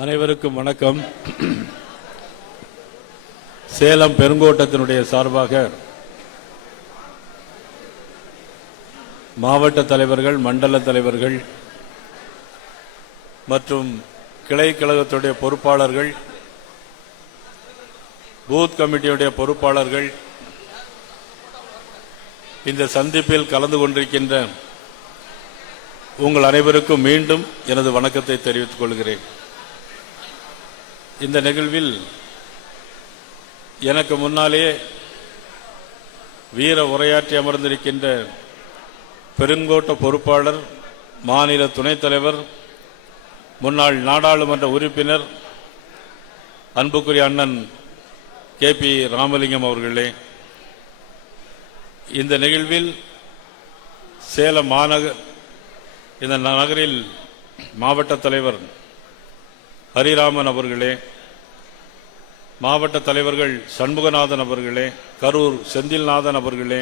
அனைவருக்கும் வணக்கம். சேலம் பெருங்கோட்டத்தினுடைய சார்பாக மாவட்ட தலைவர்கள், மண்டல தலைவர்கள் மற்றும் கிளை கழகத்துடைய பொறுப்பாளர்கள், பூத் கமிட்டியுடைய பொறுப்பாளர்கள் இந்த சந்திப்பில் கலந்து கொண்டிருக்கின்ற உங்கள் அனைவருக்கும் மீண்டும் எனது வணக்கத்தை தெரிவித்துக் கொள்கிறேன். இந்த நிகழ்வில் எனக்கு முன்னாலே வீர உரையாற்றி அமர்ந்திருக்கின்ற பெருங்கோட்ட பொறுப்பாளர், மாநில துணைத் தலைவர், முன்னாள் நாடாளுமன்ற உறுப்பினர் அன்புக்குரிய அண்ணன் KP ராமலிங்கம் அவர்களே, இந்த நிகழ்வில் சேலம் இந்த நகரில் மாவட்ட தலைவர் ஹரிராமன் அவர்களே, மாவட்ட தலைவர்கள் சண்முகநாதன் அவர்களே, கரூர் செந்தில்நாதன் அவர்களே,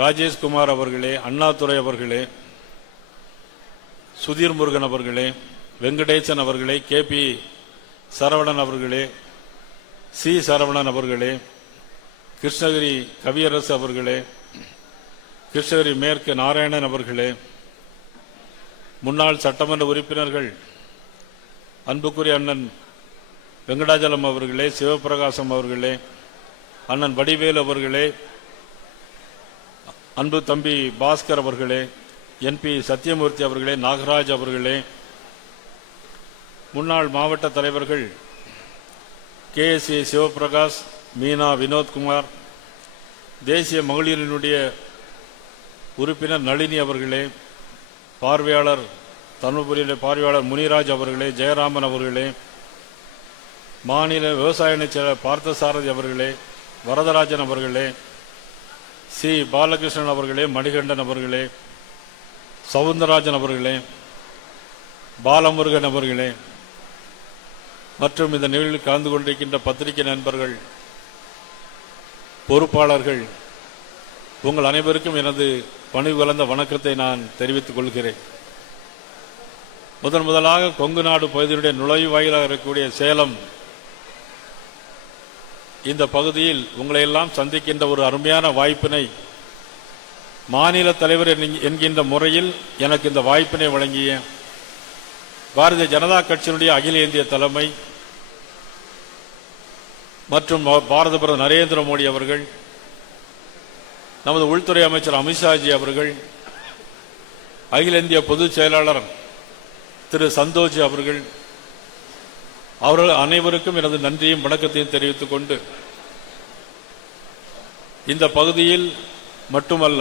ராஜேஷ்குமார் அவர்களே, அண்ணாதுரை அவர்களே, சுதீர் முருகன் அவர்களே, வெங்கடேசன் அவர்களே, KP சரவணன் அவர்களே, C சரவணன் அவர்களே, கிருஷ்ணகிரி கவியரசு அவர்களே, கிருஷ்ணகிரி மேற்கு நாராயணன் அவர்களே, முன்னாள் சட்டமன்ற உறுப்பினர்கள் அன்புக்குரிய அண்ணன் வெங்கடாஜலம் அவர்களே, சிவபிரகாசம் அவர்களே, அண்ணன் வடிவேல் அவர்களே, அன்பு தம்பி பாஸ்கர் அவர்களே, NP சத்தியமூர்த்தி அவர்களே, நாகராஜ் அவர்களே, முன்னாள் மாவட்ட தலைவர்கள் KSA சிவபிரகாஷ், மீனா வினோத்குமார், தேசிய மகளிரினுடைய உறுப்பினர் நளினி அவர்களே, பார்வையாளர் தர்மபுரியினுடைய பார்வையாளர் முனிராஜ் அவர்களே, ஜெயராமன் அவர்களே, மாநில விவசாய செயலர் பார்த்தசாரதி அவர்களே, வரதராஜன் அவர்களே, C பாலகிருஷ்ணன் அவர்களே, மணிகண்டன் அவர்களே, சவுந்தரராஜன் அவர்களே, பாலமுருகன் அவர்களே மற்றும் இந்த நிகழ்வில் கலந்து கொண்டிருக்கின்ற பத்திரிகை நண்பர்கள், பொறுப்பாளர்கள், உங்கள் அனைவருக்கும் எனது பணிவு கலந்த வணக்கத்தை நான் தெரிவித்துக் கொள்கிறேன். முதலாக கொங்கு நாடு பகுதியினுடைய நுழைவாயிலாக இருக்கக்கூடிய சேலம் இந்த பகுதியில் உங்களை எல்லாம் சந்திக்கின்ற ஒரு அருமையான வாய்ப்பினை மாநில தலைவர் என்கின்ற முறையில் எனக்கு இந்த வாய்ப்பினை வழங்கிய பாரதிய ஜனதா கட்சியினுடைய அகில இந்திய தலைமை மற்றும் பாரத பிரதமர் நரேந்திர மோடி அவர்கள், நமது உள்துறை அமைச்சர் அமித்ஷாஜி அவர்கள், அகில இந்திய பொதுச் செயலாளர் திரு சந்தோஷ் அவர்கள் அனைவருக்கும் எனது நன்றியும் வணக்கத்தையும் தெரிவித்துக் கொண்டு, இந்த பகுதியில் மட்டுமல்ல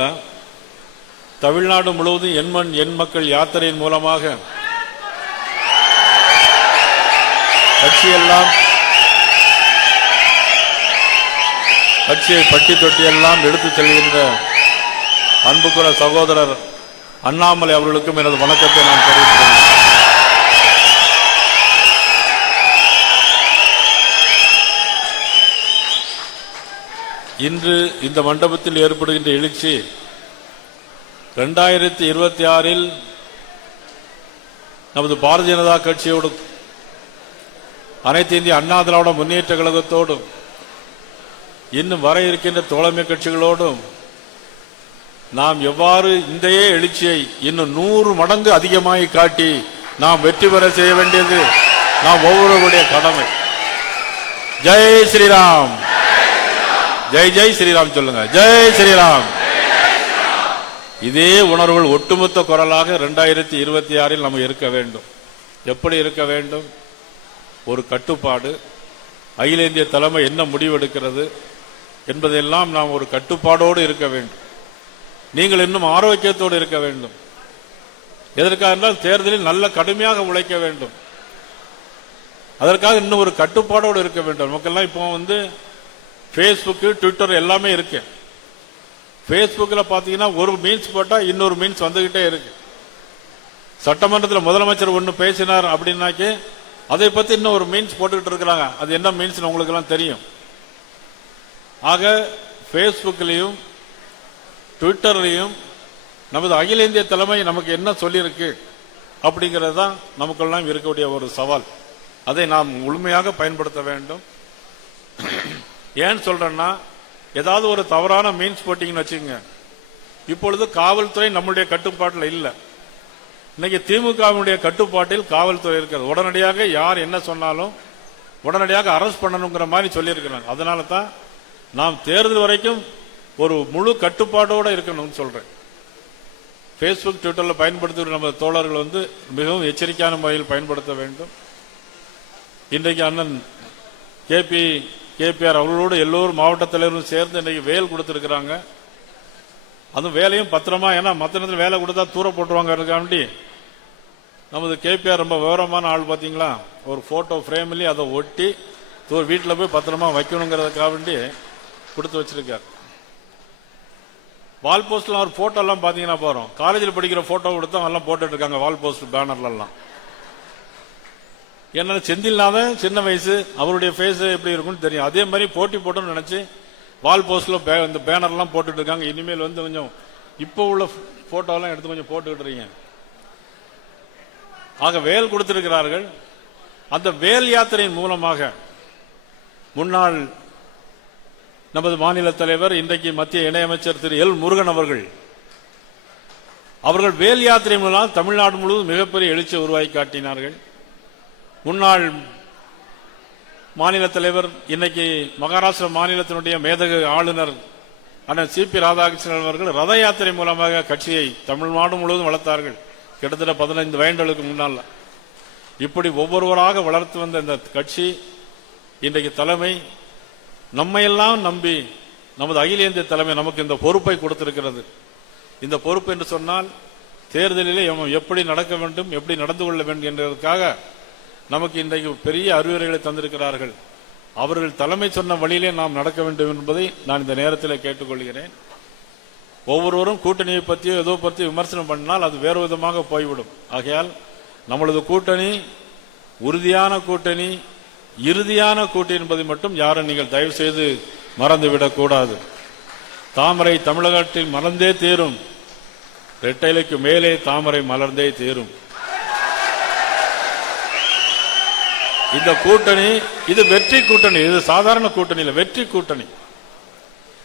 தமிழ்நாடு முழுவதும் என் மண் என் மக்கள் யாத்திரையின் மூலமாக கட்சியை பட்டி தொட்டியெல்லாம் எடுத்துச் செல்கின்ற அன்புக்குற சகோதரர் அண்ணாமலை அவர்களுக்கும் எனது வணக்கத்தை நான் தெரிவிக்கிறேன். இன்று இந்த மண்டபத்தில் ஏற்படுகின்ற எழுச்சி 2026 நமது பாரதிய ஜனதா கட்சியோடு, அனைத்து இந்திய அண்ணா திராவிட முன்னேற்ற கழகத்தோடும், இன்னும் வர இருக்கின்ற தோழமை கட்சிகளோடும் நாம் எவ்வாறு இந்த எழுச்சியை இன்னும் 100 மடங்கு அதிகமாகி காட்டி நாம் வெற்றி பெற செய்ய வேண்டியது நாம் ஒவ்வொருவருடைய கடமை. ஜெய் ஸ்ரீராம், ஜெய் ஜெய் ஸ்ரீராம் சொல்லுங்க, ஜெய் ஸ்ரீராம். இதே உணர்வுகள் ஒட்டுமொத்த குரலாக 2026 நம்ம இருக்க வேண்டும். எப்படி இருக்க வேண்டும்? ஒரு கட்டுப்பாடு, அகில இந்திய தலைமை என்ன முடிவெடுக்கிறது என்பதெல்லாம் நாம் ஒரு கட்டுப்பாடோடு இருக்க வேண்டும். நீங்கள் இன்னும் ஆரோக்கியத்தோடு இருக்க வேண்டும். எதற்காக என்றால் தேர்தலில் நல்ல கடுமையாக உழைக்க வேண்டும். அதற்காக இன்னும் ஒரு கட்டுப்பாடோடு இருக்க வேண்டும். நமக்கெல்லாம் இப்போ Facebook, Twitter எல்லாமே இருக்கு. Facebookல பாத்தீங்கன்னா ஒரு மீன்ஸ் போட்டா இன்னொரு மீன்ஸ் வந்துகிட்டே இருக்கு. சட்டமன்றத்தில் முதலமைச்சர் ஒன்னு பேசினார் அப்படின்னாக்கே அதை பத்தி இன்னும் ஒரு மீன்ஸ் போட்டுக்கிட்டு இருக்கிறாங்க. அது என்ன மீன்ஸ் உங்களுக்கு எல்லாம் தெரியும். ஆக Facebookலயும் ட்விட்டர்லையும் நமது அகில இந்திய தலைமை நமக்கு என்ன சொல்லியிருக்கு அப்படிங்கிறது தான் நமக்கெல்லாம் இருக்கக்கூடிய ஒரு சவால். அதை நாம் முழுமையாக பயன்படுத்த வேண்டும். ஏன் சொல்றேன்னா, ஏதாவது ஒரு தவறான மீன்ஸ் போட்டீங்கன்னு வச்சுக்கோங்க, இப்பொழுது காவல்துறை நம்முடைய கட்டுப்பாட்டில் இல்லை. இன்னைக்கு திமுகவினுடைய கட்டுப்பாட்டில் காவல்துறை இருக்கிறது. உடனடியாக யார் என்ன சொன்னாலும் உடனடியாக அரெஸ்ட் பண்ணணுங்கிற மாதிரி சொல்லியிருக்கிறாங்க. அதனால தான் நாம் தேர்தல் வரைக்கும் ஒரு முழு கட்டுப்பாட்டோடு இருக்கணும்னு சொல்றேன். பேஸ்புக், ட்விட்டர்ல பயன்படுத்துகிற நம்ம தோழர்கள் மிகவும் எச்சரிக்கையான முறையில் பயன்படுத்த வேண்டும். இன்றைக்கு அண்ணன் கேபிஆர் அவர்களோடு எல்லோரும் மாவட்ட தலைவரும் சேர்ந்து இன்றைக்கு வேல் கொடுத்திருக்கிறாங்க. அதுவும் வேலையும் பத்திரமா, ஏன்னா மற்ற நேரத்தில் வேலை கொடுத்தா தூர போட்டுருவாங்க. நமது கேபிஆர் ரொம்ப விவரமான ஆள். பார்த்தீங்களா, ஒரு போட்டோ ஃப்ரேம்லயே அதை ஒட்டி வீட்டில் போய் பத்திரமா வைக்கணுங்கிறதுக்காக வேண்டி கொடுத்து வச்சிருக்கார். வால் போஸ்ட்ல ஒரு போட்டோ எல்லாம் பாத்தீங்கன்னா போறோம், காலேஜில் படிக்கிற போட்டோ கொடுத்தா எல்லாம் போட்டுட்டு இருக்காங்க வால் போஸ்ட் பேனர்ல எல்லாம். என்ன செந்தில்நாதன் சின்ன வயசு, அவருடைய ஃபேஸ் எப்படி இருக்கும்னு தெரியும். அதே மாதிரி போட்டி போட்டோம்னு நினைச்சு வால் போஸ்ட்ல இந்த பேனர் எல்லாம் போட்டுட்டு இருக்காங்க. இனிமேல் கொஞ்சம் இப்போ உள்ள போட்டோ எல்லாம் எடுத்து கொஞ்சம் போட்டுக்கிட்டு இருக்கீங்க. ஆக வேல் கொடுத்திருக்கிறார்கள். அந்த வேல் யாத்திரையின் மூலமாக முன்னாள் நமது மாநில தலைவர், இன்றைக்கு மத்திய இணையமைச்சர் திரு எல் முருகன் அவர்கள் வேல் யாத்திரை மூலம் தமிழ்நாடு முழுவதும் மிகப்பெரிய எழுச்சியை உருவாக்கி காட்டினார்கள். முன்னாள் மாநில தலைவர், இன்னைக்கு மகாராஷ்டிரா மாநிலத்தினுடைய மேதகு ஆளுநர் அண்ணன் சிபி ராதாகிருஷ்ணன் அவர்கள் ரத யாத்திரை மூலமாக கட்சியை தமிழ்நாடு முழுவதும் வளர்த்தார்கள். கிட்டத்தட்ட 15 ஆண்டுகளுக்கு முன்னால். இப்படி ஒவ்வொருவராக வளர்த்து வந்த இந்த கட்சி இன்றைக்கு தலைமை நம்மையெல்லாம் நம்பி நமது அகில இந்திய தலைமை நமக்கு இந்த பொறுப்பை கொடுத்திருக்கிறது. இந்த பொறுப்பு என்று சொன்னால் தேர்தலிலே எப்படி நடக்க வேண்டும், எப்படி நடந்து கொள்ள வேண்டும் என்பதற்காக நமக்கு இன்றைக்கு பெரிய அறிவுரைகளை தந்திருக்கிறார்கள். அவர்கள் தலைமை சொன்ன வழியிலே நாம் நடக்க வேண்டும் என்பதை நான் இந்த நேரத்தில் கேட்டுக்கொள்கிறேன். ஒவ்வொருவரும் கூட்டணியை பற்றியோ ஏதோ பற்றி விமர்சனம் பண்ணினால் அது வேறு விதமாக போய்விடும். ஆகையால் நம்மளது கூட்டணி உறுதியான கூட்டணி, இறுதியான கூட்டணி என்பதை மட்டும் யாரும் நீங்கள் தயவு செய்து மறந்துவிடக் கூடாது. தாமரை தமிழகத்தில் மலர்ந்தே தீரும், இரட்டைலைக்கு மேலே தாமரை மலர்ந்தே தீரும். இந்த கூட்டணி இது வெற்றி கூட்டணி, இது சாதாரண கூட்டணி இல்ல, வெற்றி கூட்டணி.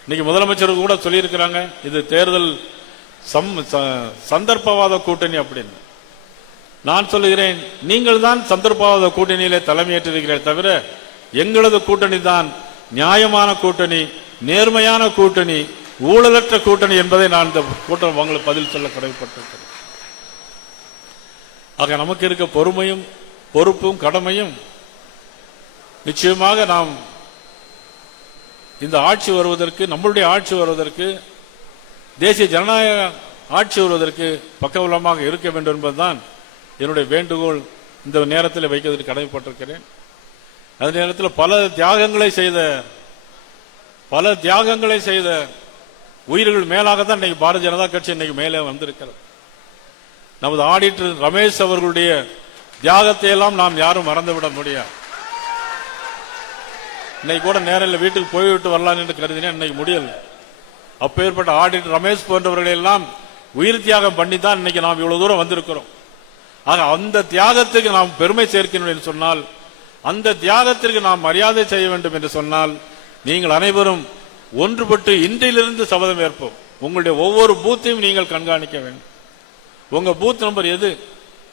இன்னைக்கு முதலமைச்சர் கூட சொல்லியிருக்கிறாங்க, இது தேர்தல் சந்தர்ப்பவாத கூட்டணி அப்படின்னு. நான் சொல்லுகிறேன், நீங்கள் தான் சந்தர்ப்பவாத கூட்டணியிலே தலைமையேற்றிருக்கிறீர்கள் தவிர எங்களது கூட்டணி தான் நியாயமான கூட்டணி, நேர்மையான கூட்டணி, ஊழலற்ற கூட்டணி என்பதை நான் இந்த கூட்டம் உங்களுக்கு பதில் சொல்ல கடமைப்பட்டிருக்கிறேன். ஆக நமக்கு இருக்க பொறுமையும் பொறுப்பும் கடமையும் நிச்சயமாக நாம் இந்த ஆட்சி வருவதற்கு, நம்மளுடைய ஆட்சி வருவதற்கு, தேசிய ஜனநாயக ஆட்சி வருவதற்கு பக்கபலமாக இருக்க வேண்டும் என்பதுதான் என்னுடைய வேண்டுகோள். இந்த நேரத்தில் வைக்கிறதுக்கு கடமைப்பட்டிருக்கிறேன். அதே நேரத்தில் பல தியாகங்களை செய்த உயிர்கள் மேலாக தான் இன்னைக்கு பாரதிய ஜனதா கட்சி இன்னைக்கு மேலே வந்திருக்கிறது. நமது ஆடிட்டர் ரமேஷ் அவர்களுடைய தியாகத்தை எல்லாம் நாம் யாரும் மறந்துவிட முடியாது. இன்னைக்கு கூட நேரில் வீட்டுக்கு போய்விட்டு வரலாம் என்று கருதினேன், இன்னைக்கு முடியல. அப்பேற்பட்ட ஆடிட்டர் ரமேஷ் போன்றவர்களை எல்லாம் உயிர் தியாகம் பண்ணி தான் இன்னைக்கு நாம் இவ்வளவு தூரம் வந்திருக்கிறோம். ஆக அந்த தியாகத்துக்கு நாம் பெருமை சேர்க்கணும் என்று சொன்னால், அந்த தியாகத்திற்கு நாம் மரியாதை செய்ய வேண்டும் என்று சொன்னால், நீங்கள் அனைவரும் ஒன்றுபட்டு இன்றிலிருந்து சபதம் ஏற்போம். உங்களுடைய ஒவ்வொரு பூத்தையும் நீங்கள் கண்காணிக்க வேண்டும். உங்க பூத் நம்பர் எது,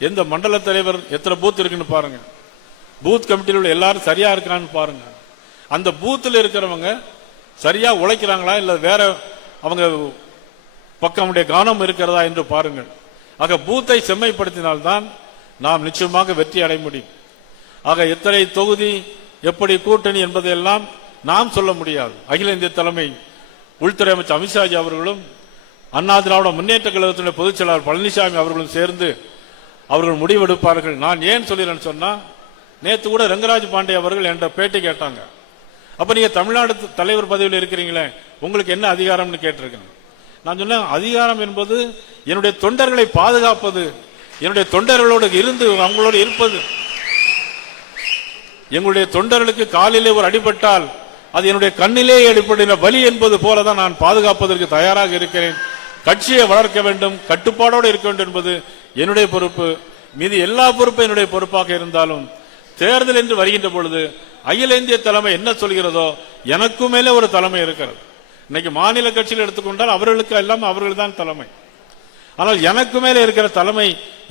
எந்த மண்டல தலைவர் எத்தனை பூத் இருக்குன்னு பாருங்க. பூத் கமிட்டியில் உள்ள எல்லாரும் சரியா இருக்கிறான்னு பாருங்க. அந்த பூத்தில் இருக்கிறவங்க சரியா உழைக்கிறாங்களா இல்ல வேற அவங்க பக்கமுடைய கவனம் இருக்கிறதா என்று பாருங்கள். ஆக பூத்தை செம்மைப்படுத்தினால்தான் நாம் நிச்சயமாக வெற்றி அடைய முடியும். ஆக எத்தனை தொகுதி, எப்படி கூட்டணி என்பதையெல்லாம் நாம் சொல்ல முடியாது. அகில இந்திய தலைமை உள்துறை அமைச்சர் அமித்ஷாஜி அவர்களும் அண்ணா திராவிட முன்னேற்ற கழகத்தினுடைய பொதுச் செயலாளர் பழனிசாமி அவர்களும் சேர்ந்து அவர்கள் முடிவெடுப்பார்கள். நான் ஏன் சொல்கிறேன்னு சொன்னா, நேற்று கூட ரங்கராஜ் பாண்டே அவர்கள் என்ற பேட்டி கேட்டாங்க. அப்ப நீங்க தமிழ்நாடு தலைவர் பதவியில் இருக்கிறீங்களே, உங்களுக்கு என்ன அதிகாரம்னு கேட்டிருக்கேன். நான் சொன்னேன், அதிகாரம் என்பது என்னுடைய தொண்டர்களை பாதுகாப்பது, என்னுடைய தொண்டர்களோடு இருந்து அவங்களோடு இருப்பது. எங்களுடைய தொண்டர்களுக்கு காலிலே ஒரு அடிபட்டால் அது என்னுடைய கண்ணிலே அடிப்படையில வலி என்பது போலதான் நான் பாதுகாப்பதற்கு தயாராக இருக்கிறேன். கட்சியை வளர்க்க வேண்டும், கட்டுப்பாடோடு இருக்க வேண்டும் என்பது என்னுடைய பொறுப்பு. மீது எல்லா பொறுப்பும் என்னுடைய பொறுப்பாக இருந்தாலும் தேர்தல் என்று வருகின்ற பொழுது அகில இந்திய தலைமை என்ன சொல்கிறதோ எனக்கு மேலே ஒரு தலைமை இருக்கிறது. இன்னைக்கு மாநில கட்சியில் எடுத்துக்கொண்டால் அவர்களுக்கு எல்லாம் அவர்கள் தான் தலைமை. ஆனால் எனக்கு மேலே இருக்கிற தலைமை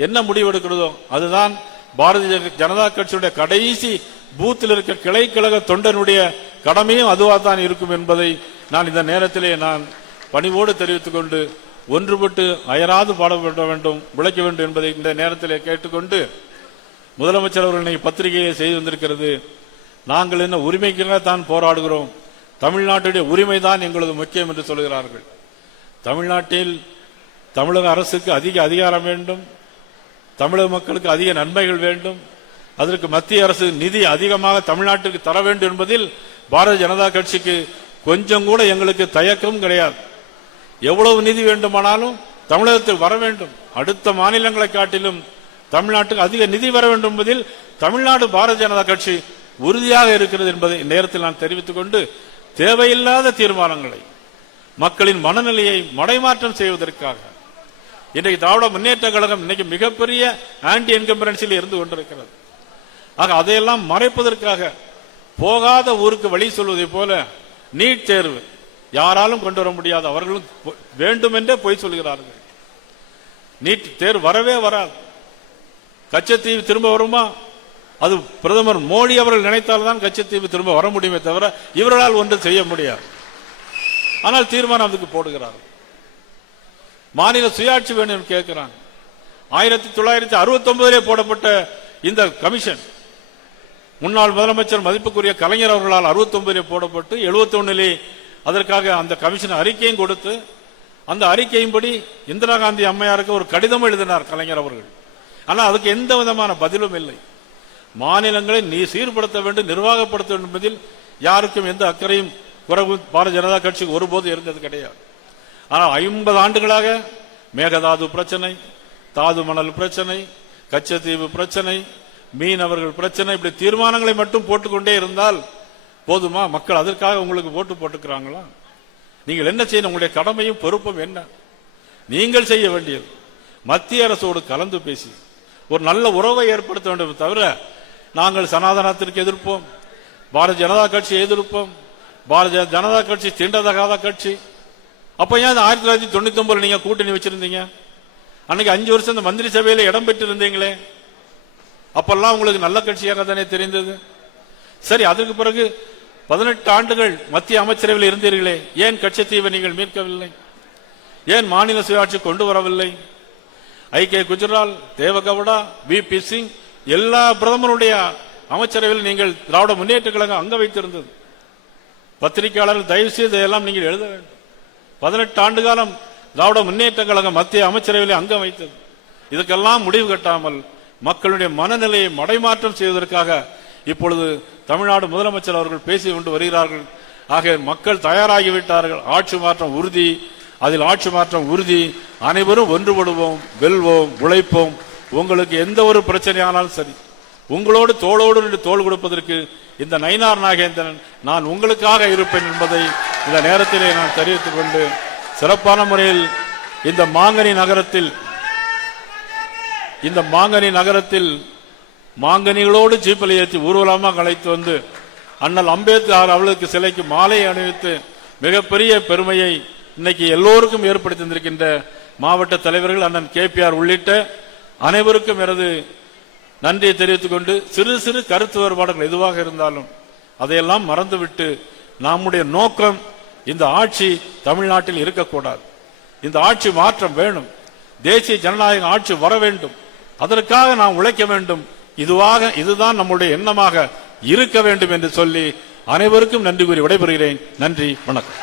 என்ன முடிவெடுக்கிறதோ அதுதான் பாரதிய ஜனதா கட்சியுடைய கடைசி பூத்தில் இருக்க கிளை கழக தொண்டனுடைய கடமையும் அதுவாக தான் இருக்கும் என்பதை நான் இந்த நேரத்திலே நான் பணிவோடு தெரிவித்துக் கொண்டு ஒன்றுபட்டு அயராது பாடுபட வேண்டும், உழைக்க வேண்டும் என்பதை இந்த நேரத்திலே கேட்டுக்கொண்டு, முதலமைச்சர் அவர்கள் இன்னைக்கு பத்திரிகையை செய்து வந்திருக்கிறது, நாங்கள் என்ன உரிமைக்காக தான் போராடுகிறோம், தமிழ்நாட்டுடைய உரிமை தான் எங்களது முக்கியம் என்று சொல்கிறார்கள். தமிழ்நாட்டில் தமிழக அரசுக்கு அதிக அதிகாரம் வேண்டும், தமிழக மக்களுக்கு அதிக நன்மைகள் வேண்டும், அதற்கு மத்திய அரசு நிதி அதிகமாக தமிழ்நாட்டுக்கு தர வேண்டும் என்பதில் பாரதிய ஜனதா கட்சிக்கு கொஞ்சம் கூட எங்களுக்கு தயக்கம் கிடையாது. எவ்வளவு நிதி வேண்டுமானாலும் தமிழகத்தில் வர வேண்டும், அடுத்த மாநிலங்களை காட்டிலும் தமிழ்நாட்டுக்கு அதிக நிதி வர வேண்டும் என்பதில் தமிழ்நாடு பாரதிய ஜனதா கட்சி உறுதியாக இருக்கிறது என்பதை நேரத்தில் நான் தெரிவித்துக் கொண்டு, தேவையில்லாத தீர்மானங்களை மக்களின் மனநிலையை மடைமாற்றம் செய்வதற்காக இன்றைக்கு திராவிட முன்னேற்ற கழகம் இன்னைக்கு மிகப்பெரிய ஆன்டி இன்கம்பரன்சியில் இருந்து கொண்டிருக்கிறது. ஆக அதையெல்லாம் மறைப்பதற்காக போகாத ஊருக்கு வழி சொல்வதை போல நீட் தேர்வு யாராலும் கொண்டு வர முடியாது, அவர்களும் வேண்டுமென்றே போய் சொல்கிறார்கள். நீட் தேர்வு வரவே வராது. கச்சத்தீவு திரும்ப வருமா? அது பிரதமர் மோடி அவர்கள் நினைத்தால்தான் கச்சத்தீவு திரும்ப வர முடியுமே தவிர இவர்களால் ஒன்று செய்ய முடியாது. ஆனால் தீர்மானம் அதுக்கு போடுகிறார்கள். மாநில சுயாட்சி வேண்டும் கேட்கிறாங்க. 1969 போடப்பட்ட இந்த கமிஷன் முன்னாள் முதலமைச்சர் மதிப்புக்குரிய கலைஞர் அவர்களால் 69 போடப்பட்டு 71 அதற்காக அந்த கமிஷன் அறிக்கையும் கொடுத்து, அந்த அறிக்கையின்படி இந்திரா காந்தி அம்மையாருக்கு ஒரு கடிதம் எழுதினார் கலைஞர் அவர்கள். ஆனால் அதுக்கு எந்த விதமான பதிலும் இல்லை. மாநிலங்களை நீ சீர்படுத்த வேண்டும், நிர்வாகப்படுத்த வேண்டும் என்பதில் யாருக்கும் எந்த அக்கறையும் குறைவு பாரதிய ஜனதா கட்சிக்கு ஒருபோது இருந்தது கிடையாது. ஆனால் 50 ஆண்டுகளாக மேகதாது பிரச்சனை, தாது மணல் பிரச்சனை, கச்சத்தீவு பிரச்சனை, மீனவர்கள் பிரச்சனை, இப்படி தீர்மானங்களை மட்டும் போட்டுக்கொண்டே இருந்தால் போதுமா? மக்கள் அதற்காக உங்களுக்கு ஓட்டு போட்டுக்கிறாங்களா? நீங்கள் என்ன செய்யணும்? உங்களுடைய கடமையும் பொறுப்பும் என்ன? நீங்கள் செய்ய வேண்டியது மத்திய அரசோடு கலந்து பேசி ஒரு நல்ல உறவை ஏற்படுத்த வேண்டும் தவிர, நாங்கள் சனாதனத்திற்கு எதிர்ப்போம், பாரதிய ஜனதா கட்சியை எதிர்ப்போம், பாரதிய ஜனதா கட்சி தீண்டதகாத கட்சி. அப்ப ஏன் 1999 நீங்க கூட்டணி வச்சிருந்தீங்க? அன்னைக்கு 5 வருஷம் இந்த மந்திரி சபையில இடம் பெற்று இருந்தீங்களே, அப்பெல்லாம் உங்களுக்கு நல்ல கட்சியாக தானே தெரிந்தது. சரி, அதற்கு பிறகு 18 ஆண்டுகள் மத்திய அமைச்சரவையில் இருந்தீர்களே, ஏன் கச்சத்தீவை நீங்கள் மீட்கவில்லை? ஏன் மாநில சுயாட்சி கொண்டு வரவில்லை? ஐ.கே. குஜ்ரால், தேவகவுடா, வி.பி. சிங் எல்லா பிரதமருடைய அமைச்சரவையில் நீங்கள் திராவிட முன்னேற்ற கழகம் அங்க வைத்திருந்தது. பத்திரிகையாளர்கள் தயவு செய்து இதையெல்லாம் நீங்கள் எழுத வேண்டும். 18 ஆண்டு காலம் திராவிட முன்னேற்ற கழகம் மத்திய அமைச்சரவையில் அங்கம் வைத்தது. இதுக்கெல்லாம் முடிவு கட்டாமல் மக்களுடைய மனநிலையை மடைமாற்றம் செய்வதற்காக இப்பொழுது தமிழ்நாடு முதலமைச்சர் அவர்கள் பேசிக் கொண்டு வருகிறார்கள். ஆக மக்கள் தயாராகிவிட்டார்கள். ஆட்சி மாற்றம் உறுதி, அதில் ஆட்சி மாற்றம் உறுதி. அனைவரும் ஒன்றுபடுவோம், வெல்வோம், உழைப்போம். உங்களுக்கு எந்த ஒரு பிரச்சனையானாலும் சரி, உங்களோடு தோளோடு தோள் கொடுப்பதற்கு இந்த நயினார் நாகேந்திரன் நான் உங்களுக்காக இருப்பேன் என்பதை இந்த நேரத்திலே நான் தெரிவித்துக் கொண்டு, சிறப்பான முறையில் இந்த மாங்கனி நகரத்தில் மாங்கனிகளோடு ஜீப்பில் ஏற்றி ஊர்வலமாக அழைத்து வந்து அண்ணல் அம்பேத்கர் அவர்களுக்கு சிலைக்கு மாலை அணிவித்து மிகப்பெரிய பெருமையை இன்னைக்கு எல்லோருக்கும் ஏற்படுத்தி இருக்கின்ற மாவட்ட தலைவர்கள் அண்ணன் KPR உள்ளிட்ட அனைவருக்கும் எனது நன்றியை தெரிவித்துக் கொண்டு, சிறு சிறு கருத்து வேறுபாடுகள் எதுவாக இருந்தாலும் அதையெல்லாம் மறந்துவிட்டு நம்முடைய நோக்கம் இந்த ஆட்சி தமிழ்நாட்டில் இருக்கக்கூடாது. இந்த ஆட்சி மாற்றம் வேணும், தேசிய ஜனநாயக ஆட்சி வர வேண்டும், அதற்காக நாம் உழைக்க வேண்டும். இதுதான் நம்முடைய எண்ணமாக இருக்க வேண்டும் என்று சொல்லி அனைவருக்கும் நன்றி கூறி விடைபெறுகிறேன். நன்றி, வணக்கம்.